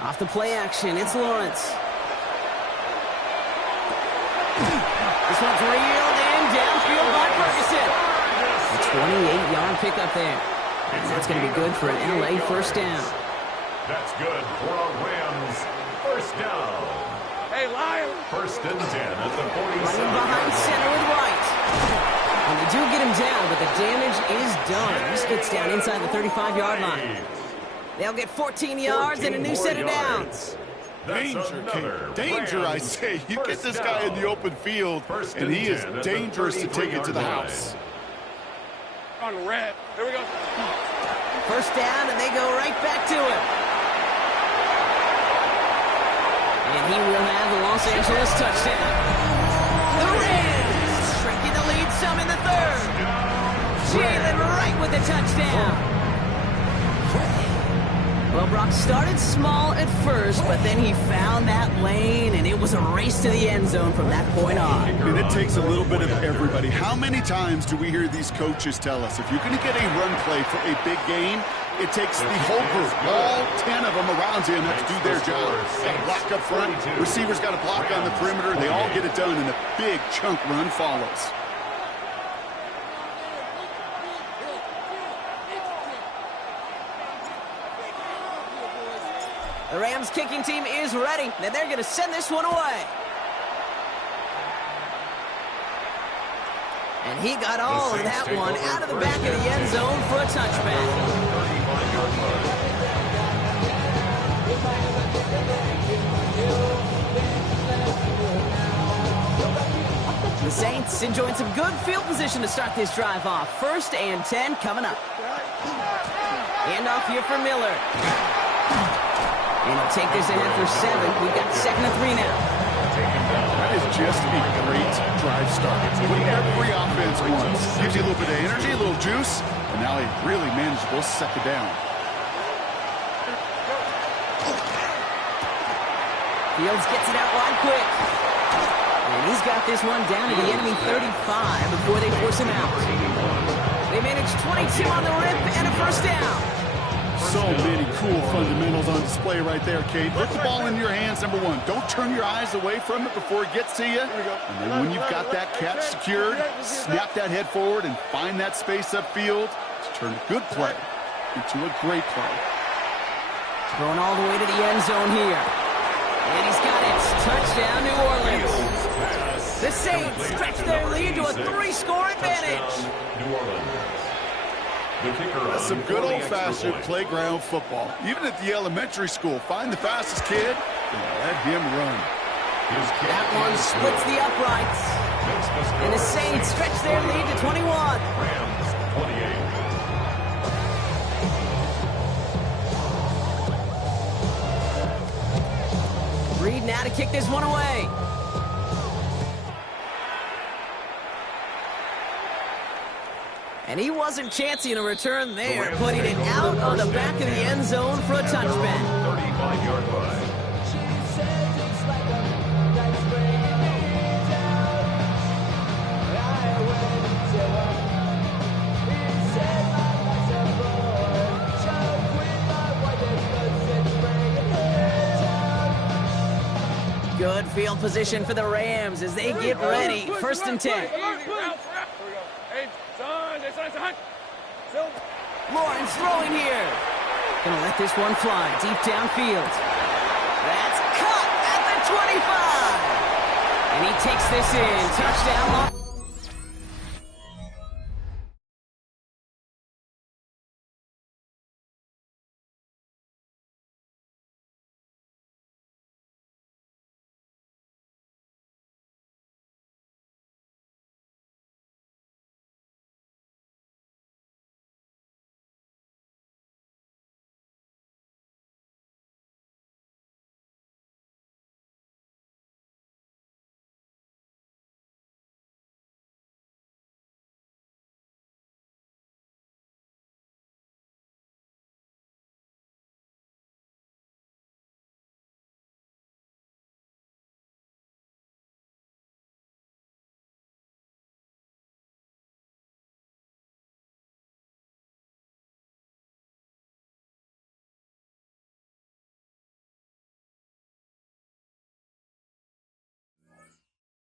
Off the play action, it's Lawrence. This one's reeled in, downfield by Ferguson. A 28-yard pickup there. And that's going to be good for an LA 1st down. That's good for a Rams 1st down. Hey, Lion. 1st and 10 at the 47. Running behind center with White. And they do get him down, but the damage is done. This gets down inside the 35-yard line. They'll get 14 yards and a new set of downs. Danger, Kate. Danger, I say. You get this guy in the open field, and he is dangerous to take it to the house. On red. Here we go. 1st down, and they go right back to him. And he will have the Los Angeles touchdown. The Rams shrinking the lead some in the 3rd. Jalen Wright with the touchdown. Well, Brock started small at first, but then he found that lane, and it was a race to the end zone from that point on. And it takes a little bit of everybody. How many times do we hear these coaches tell us, if you're going to get a run play for a big gain, it takes the whole group, all 10 of them around him have to do their job. Got to block up front, receivers got to block on the perimeter, they all get it done, and a big chunk run follows. The Rams kicking team is ready, and they're going to send this one away. And he got all of that one out of the back of the end zone for a touchback. The Saints enjoying some good field position to start this drive off. 1st and 10 coming up. Hand off here for Miller. And he'll take this ahead for 7. We've got 2nd and 3 now. That is just a great drive start. What every offense wants. Gives you a little bit of energy, a little juice, and now a really manageable 2nd down. Fields gets it out wide quick. And he's got this one down to the enemy 35 before they force him out. They manage 22 on the rip and a 1st down. So many cool fundamentals on display right there, Kate. Put the ball in your hands, number 1. Don't turn your eyes away from it before it gets to you. And then when you've got that catch secured, snap that head forward and find that space upfield to turn a good play into a great play. Throwing all the way to the end zone here. And he's got it. Touchdown, New Orleans. The Saints stretch their lead to a 3-score advantage. New Orleans. That's some good old-fashioned playground football. Even at the elementary school, find the fastest kid and let him run. That one splits the uprights. And the Saints stretch their lead to 21. Rams 28. Reed now to kick this one away. And he wasn't chancing a return there, putting it out on the back of the end zone for a touchback. 35-yard line. Good field position for the Rams as they get ready. 1st and 10. Lawrence throwing here. Gonna let this one fly deep downfield. That's caught at the 25. And he takes this in. Touchdown.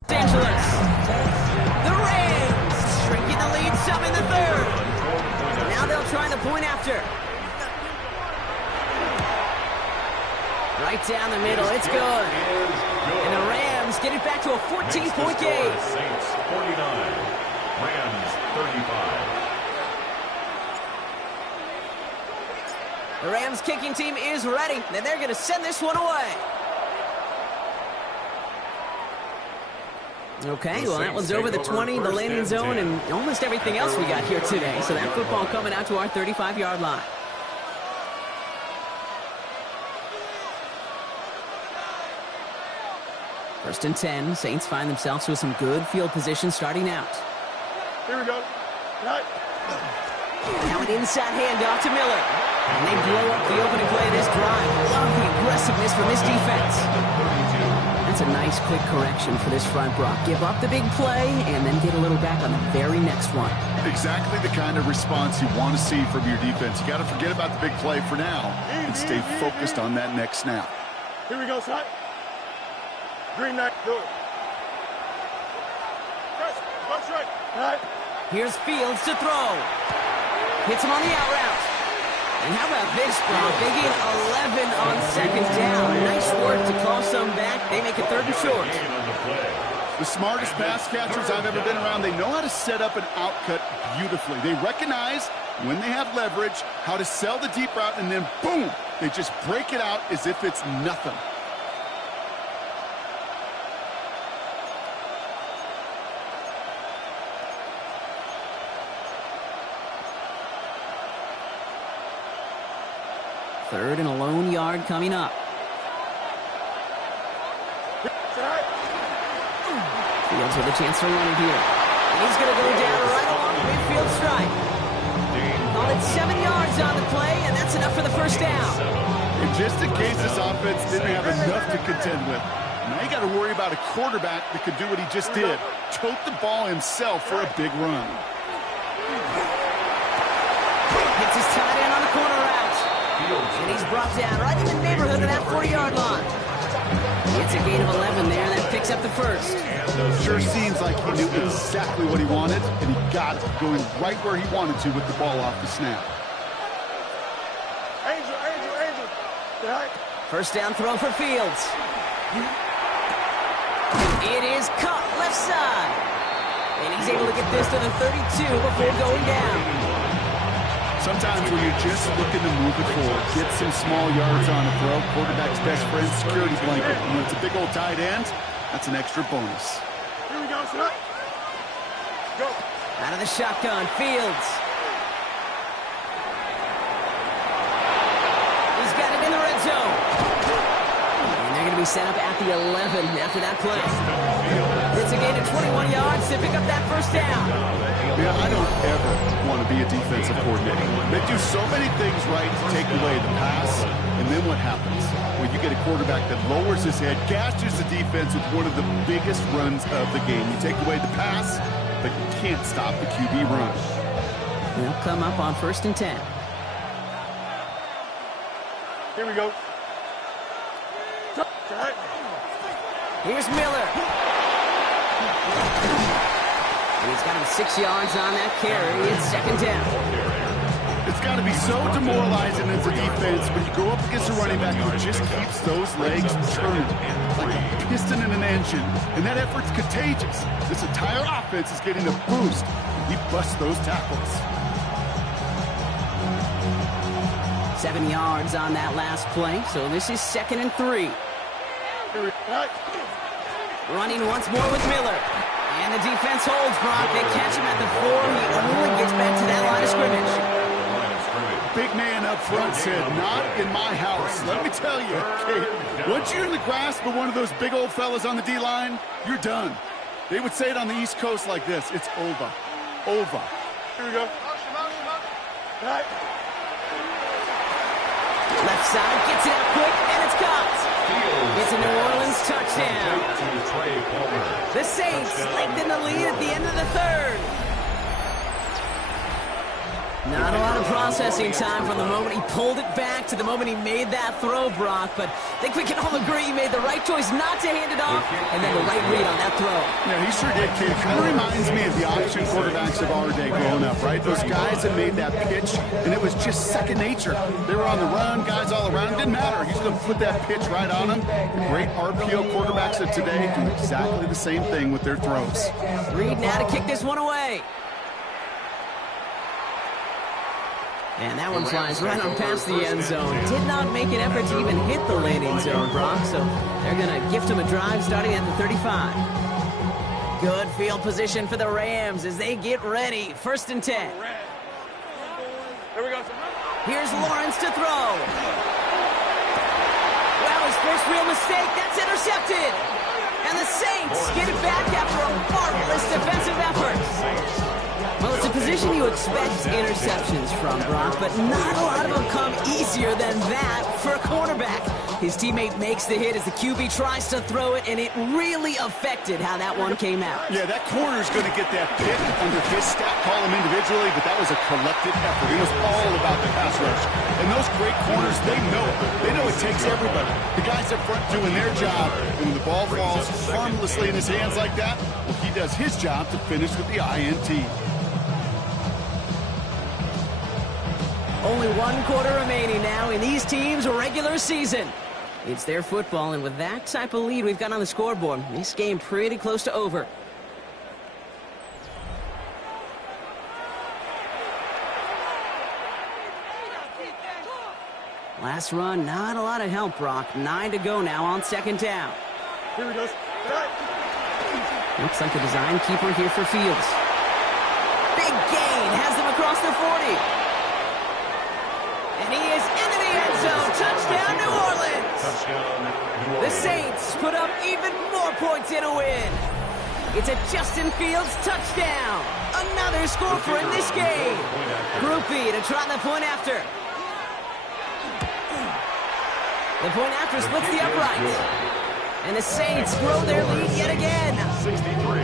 Los Angeles. The Rams shrinking the lead some in the 3rd. Now they'll try the point after. Right down the middle. It's good. And the Rams get it back to a 14-point game. Saints 49, Rams 35. The Rams kicking team is ready, and they're going to send this one away. Okay, well, that one's over the 20, the landing zone, and almost everything else we got here today. So that football coming out to our 35-yard line. First and 10, Saints find themselves with some good field position starting out. Here we go. Right. Now an inside handoff to Miller. And they blow up the opening play of this drive. Love the aggressiveness from this defense. That's a nice quick correction for this front, Brock. Give up the big play and then get a little back on the very next one. Exactly the kind of response you want to see from your defense. You got to forget about the big play for now and stay focused on that next snap. Here we go, son. Green knight, do it. Press, punch right. Right. Here's Fields to throw. Hits him on the out route. And how about this, Brock? They get 11 on 2nd down. Nice work to call some back. They make it 3rd and short. The smartest pass catchers I've ever been around, they know how to set up an outcut beautifully. They recognize when they have leverage, how to sell the deep route, and then boom, they just break it out as if it's nothing. Third and a lone yard coming up. Fields with a chance to run it here. And he's going to go down right along the midfield stripe. Call it 7 yards on the play, and that's enough for the 1st down. And just in case this offense didn't have enough to contend with, now you got to worry about a quarterback that could do what he just did. Tote the ball himself for a big run. Hits his tight end on the corner route. And he's brought down right in the neighborhood of that 40-yard line. It's a gain of 11 there. That picks up the 1st. Sure seems like he knew exactly what he wanted, and he got it, going right where he wanted to with the ball off the snap. Angel. Right. 1st down throw for Fields. It is caught left side. And he's able to get this to the 32 before going down. Sometimes when you're just looking to move it forward, get some small yards on a throw, quarterback's best friend, security blanket. When it's a big old tight end, that's an extra bonus. Here we go, son. Go. Out of the shotgun, Fields. He's got it in the red zone. And they're going to be set up at the 11 after that play. It's a gain of 21 yards to pick up that 1st down. Yeah, I don't ever want to be a defensive coordinator. They do so many things right to take away the pass, and then what happens? Well, you get a quarterback that lowers his head, gashes the defense with one of the biggest runs of the game. You take away the pass, but you can't stop the QB run. They'll come up on 1st and 10. Here we go. Here's Miller. And he's got him 6 yards on that carry. It's second down. It's got to be so demoralizing as a defense when you go up against a running back who just keeps those legs turning like a piston in an engine. And that effort's contagious. This entire offense is getting a boost. He busts those tackles. 7 yards on that last play, so this is 2nd and 3. Running once more with Miller. And the defense holds Brock. They catch him at the 4. He only gets back to that line of scrimmage. Big man up front said, not in my house. Let me tell you, okay, once you're in the grasp of one of those big old fellas on the D-line, you're done. They would say it on the East Coast like this, it's over. Over. Here we go. Right. Left side, gets it out quick, and it's caught. It's a New Orleans touchdown. The Saints lengthen the lead at the end of the 3rd. Not a lot of processing time from the moment he pulled it back to the moment he made that throw, Brock. But I think we can all agree he made the right choice not to hand it off, and then the right read on that throw. Yeah, he sure did, kid. Kind of reminds me of the option quarterbacks of our day growing up, right? Those guys that made that pitch, and it was just second nature. They were on the run, guys all around. It didn't matter. He's going to put that pitch right on them. The great RPO quarterbacks of today do exactly the same thing with their throws. Reed now to kick this one away. And that one flies right on past the end zone. Did not make an effort to even hit the landing zone, Brock. So they're going to gift him a drive starting at the 35. Good field position for the Rams as they get ready. 1st and 10. Here we go. Here's Lawrence to throw. Well, his first real mistake. That's intercepted. And the Saints get it back after a marvelous defensive effort. Well, it's a position you expect interceptions from, Brock, but not a lot of them come easier than that for a cornerback. His teammate makes the hit as the QB tries to throw it, and it really affected how that one came out. Yeah, that corner's going to get that pick under his stat column individually, but that was a collective effort. It was all about the pass rush. And those great corners, they know it. They know it takes everybody. The guys up front doing their job, and when the ball falls harmlessly in his hands like that, well, he does his job to finish with the INT. Only 1 quarter remaining now in these teams' regular season. It's their football, and with that type of lead we've got on the scoreboard, this game pretty close to over. Last run, not a lot of help, Brock. 9 to go now on 2nd down. Here he goes. Looks like a design keeper here for Fields. Big gain, has them across the 40. And he is into the end zone. Touchdown, New Orleans. The Saints put up even more points in a win. It's a Justin Fields touchdown. Another score for him this game. Group B to try the point after. The point after splits the upright. And the Saints grow their lead yet again. 63,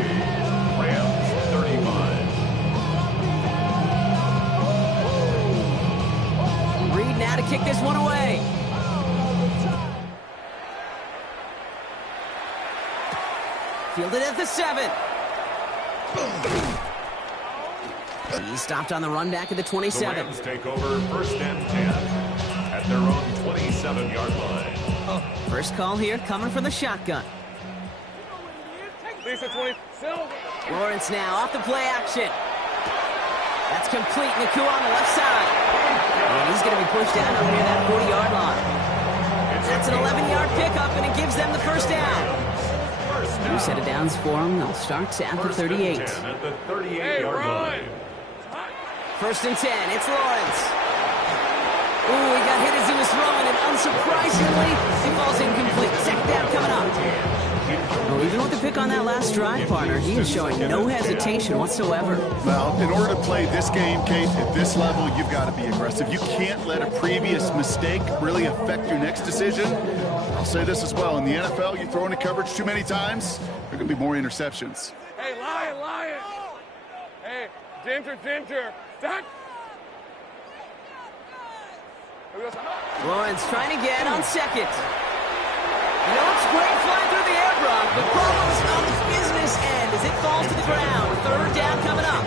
Rams 35. Reed now to kick this one away. Fielded at the 7. He stopped on the run back at the 27. The Rams take over 1st and 10 at their own 27-yard line. First call here coming from the shotgun. Lisa 20. Lawrence now off the play action. That's complete. Naku on the left side. And he's going to be pushed down over near that 40-yard line. That's an 11-yard pickup, and it gives them the 1st down. New set of downs for them. They'll start at the 38. At the 38-yard line. 1st and 10. It's Lawrence. Ooh, he got hit as he was throwing, and unsurprisingly, he falls incomplete. 2nd down coming up. Well, even with the pick on that last drive, partner, he is showing no hesitation whatsoever. Well, in order to play this game, Kate, at this level, you've got to be aggressive. You can't let a previous mistake really affect your next decision. I'll say this as well. In the NFL, you throw into coverage too many times, there are going to be more interceptions. Hey, Lion. Hey, Ginger. Stack. Lawrence trying to get on 2nd. You know, it's great flying through the air, Brock, but as it falls to the ground. Third down coming up.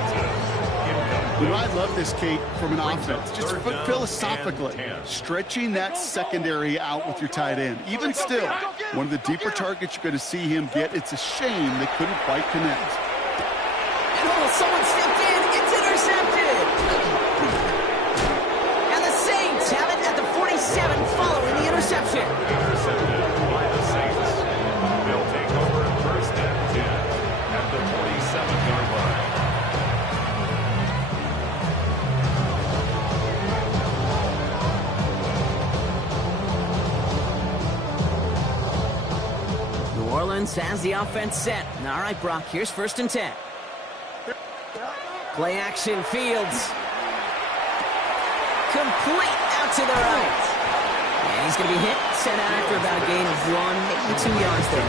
You know, I love this, Kate, from an offense. Just philosophically, stretching that secondary out with your tight end. Even still, one of the deeper targets you're going to see him get. It's a shame they couldn't quite connect. Oh, someone stepped in. It's intercepted. And the Saints have it at the 47 following the interception. Intercepted by the Saints. They'll take over first and 10 at the 47-yard line. New Orleans has the offense set. All right, Brock, here's first and 10. Play action, Fields. Complete out to the right. And he's going to be hit, set out after about a gain of 1, maybe 2 yards there.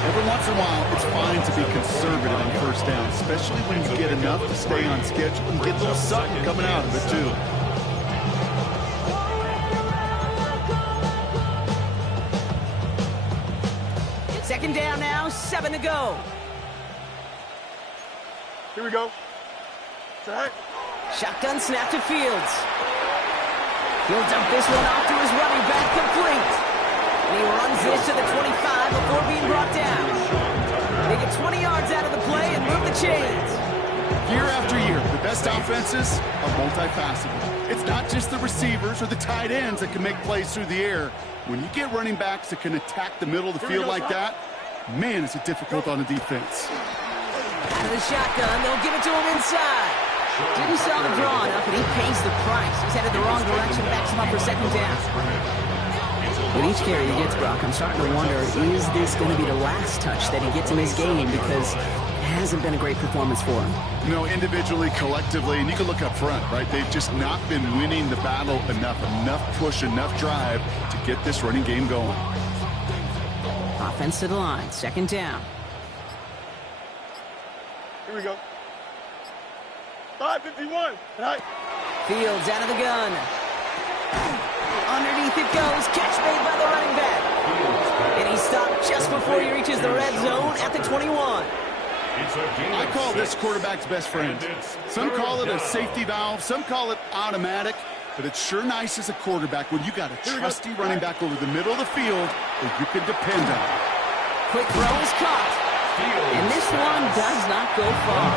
Every once in a while, it's fine to be conservative on first down, especially when you get enough to stay on schedule and get a little something coming out of it, too. Second down now, 7 to go. Here we go. Set. Shotgun snap to Fields. He'll dump this one off to his running back, complete. And he runs this to the 25 before being brought down. They get 20 yards out of the play and move the chains. Year after year, the best offenses are multifaceted. It's not just the receivers or the tight ends that can make plays through the air. When you get running backs that can attack the middle of the field like that, man, is it difficult on the defense. Out of the shotgun, they'll give it to him inside. Didn't sell the draw enough, and he pays the price. He's headed the wrong direction, backs him up for second down. With each carry he gets, Brock, I'm starting to wonder, is this going to be the last touch that he gets in this game? Because it hasn't been a great performance for him. You know, individually, collectively, and you can look up front, right? They've just not been winning the battle enough push, enough drive to get this running game going. Offense to the line, second down. Here we go. 5:51. Right. Fields out of the gun. Underneath it goes. Catch made by the running back. And he stopped just before he reaches the red zone at the 21. I call this quarterback's best friend. Some call it a safety valve. Some call it automatic. But it's sure nice as a quarterback when you got a trusty running back over the middle of the field that you can depend on. Quick throw is caught. And this one does not go far.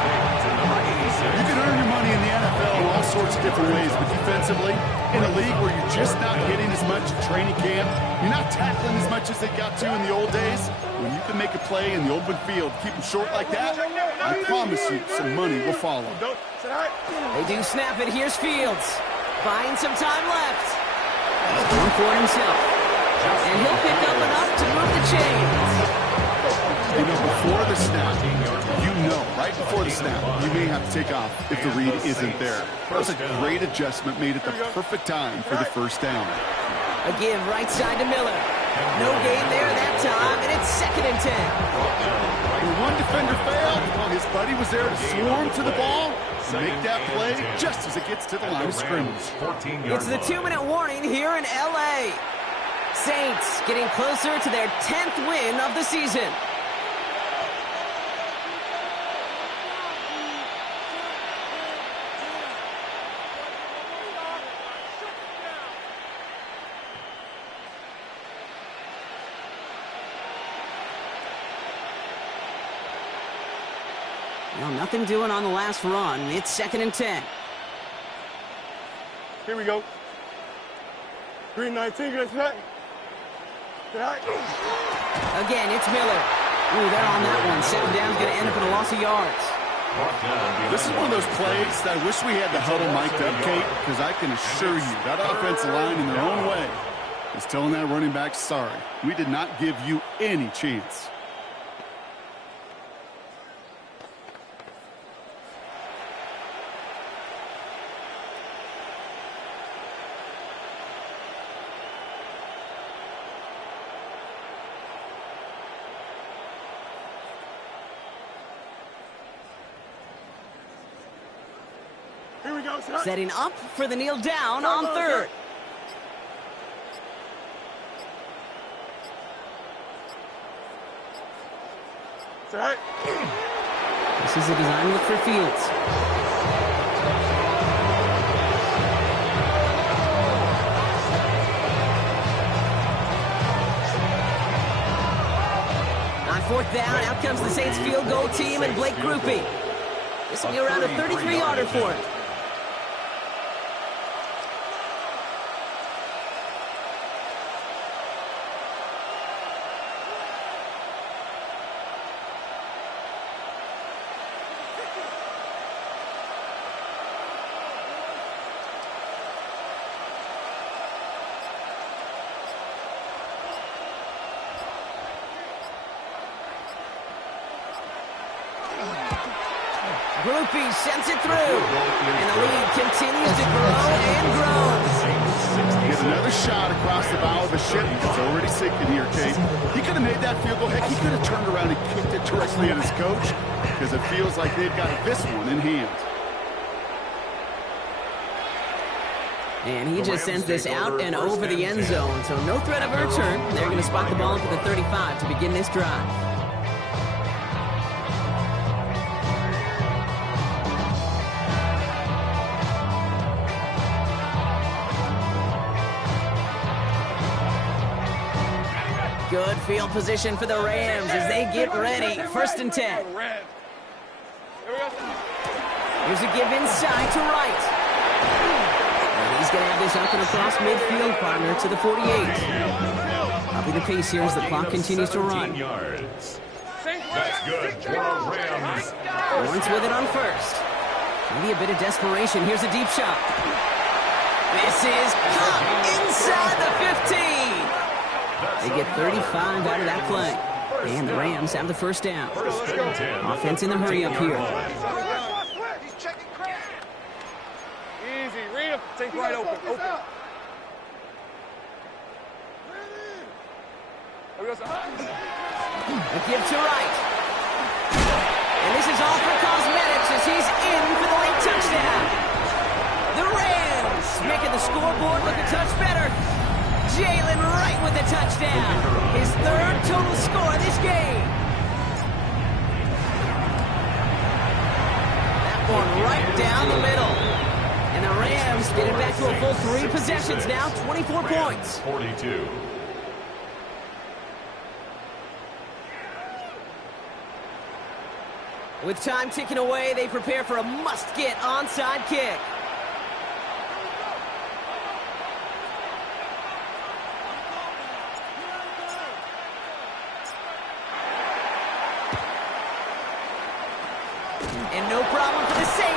You can earn your money in the NFL in all sorts of different ways, but defensively, in a league where you're just not hitting as much at training camp, you're not tackling as much as they got to in the old days, when you can make a play in the open field, keep them short like that, I promise you some money will follow. They do snap it. Here's Fields. Buying some time left. One for himself. And he'll pick up enough to move the chains. You know, before the snap, right before the snap, you may have to take off if the read isn't there. That was a great adjustment made at the perfect time for the first down. Again, right side to Miller. No gain there that time, and it's second and 10. When one defender failed, his buddy was there to swarm to the ball and make that play just as it gets to the line of scrimmage. It's the 2-minute warning here in L.A. Saints getting closer to their 10th win of the season. Well, nothing doing on the last run. It's second and 10. Here we go. 3:19. Get set. Again, it's Miller. Ooh, they're on that one. Second down's going to end up in a loss of yards. This is one of those plays that I wish we had the huddle mic'd up, Kate, because I can assure you that offensive line in their own way is telling that running back, sorry, we did not give you any chance. Here we go. Setting up for the kneel down on third. Set. This is a design look for Fields. On fourth down, out comes the Saints field goal team and Blake Grupe. This will be around a 33-yarder for him. Grupe sends it through, and the lead continues to grow and grow. Get another shot across the bow of the ship. It's already sinking here, Kate. He could have made that field goal. Heck, he could have turned around and kicked it directly at his coach, because it feels like they've got this one in hand. And he just sends this out and over the end zone, so no threat of a return. They're going to spot the ball at the 35 to begin this drive. Good field position for the Rams as they get ready. 1st and 10. Here's a give inside to Wright. And he's going to have this up and across midfield, partner to the 48. Upping the pace here as the clock continues to run. Yards. That's good for Rams. Lawrence with it on 1st. Maybe a bit of desperation. Here's a deep shot. This is caught inside the 15. They get 35 out of that play. And the Rams have the 1st down. Offense in the hurry up here. Easy, read him. Take right open. A give to Wright. And this is all for cosmetics as he's in for the late touchdown. The Rams making the scoreboard look a touch better. Jalen Wright with the touchdown. His 3rd total score this game. That one right down the middle. And the Rams get it back to a full 3 possessions now, 24 points. 42. With time ticking away, they prepare for a must-get onside kick. And no problem for the Saints.